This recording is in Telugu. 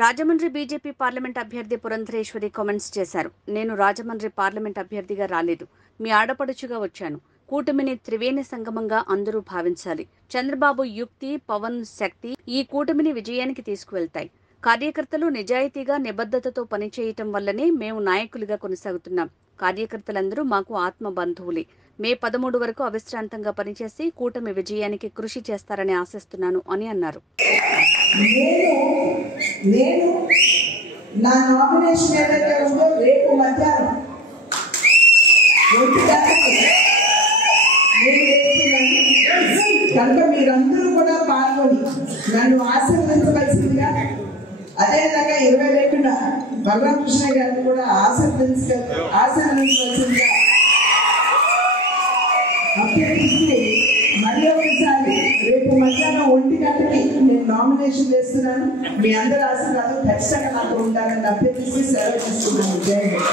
రాజమండ్రి బీజేపీ పార్లమెంట్ అభ్యర్థి పురంధరేశ్వరి కామెంట్స్ చేశారు. నేను రాజమండ్రి పార్లమెంట్ అభ్యర్థిగా రాలేదు, మీ ఆడపడుచుగా వచ్చాను. కూటమిని త్రివేణి సంగమంగా అందరూ భావించాలి. చంద్రబాబు యుక్తి, పవన్ శక్తి ఈ కూటమిని విజయానికి తీసుకువెళ్తాయి. కార్యకర్తలు నిజాయితీగా నిబద్ధతతో పనిచేయటం వల్లనే మేము నాయకులుగా కొనసాగుతున్నాం. కార్యకర్తలందరూ మాకు ఆత్మ బంధువులే. మే 13 వరకు అవిశ్రాంతంగా పనిచేసి కూటమి విజయానికి కృషి చేస్తారని ఆశిస్తున్నాను అని అన్నారు. నేను నా నామినేషన్ ఏదైతే ఉందో రేపు మధ్యాహ్నం 1 గంటకి నేను వేస్తున్నాను. కనుక మీరందరూ కూడా పాల్గొని నన్ను ఆశీర్వదించవలసిందిగా, అదేవిధంగా 22న బలరామకృష్ణ గారిని కూడా ఆశీర్వదించవలసిందిగా అభ్యర్థిస్తూ మరి ఒకసారి రేపు మధ్యాహ్నం 1 గంటకి నేను నామినేషన్ వేస్తున్నాను. మీ అందరి ఆశీర్వాదం ఖచ్చితంగా నాకు ఉండాలని అభ్యర్థిస్తూ సెలవు తీసుకున్నాను. జై హింద్.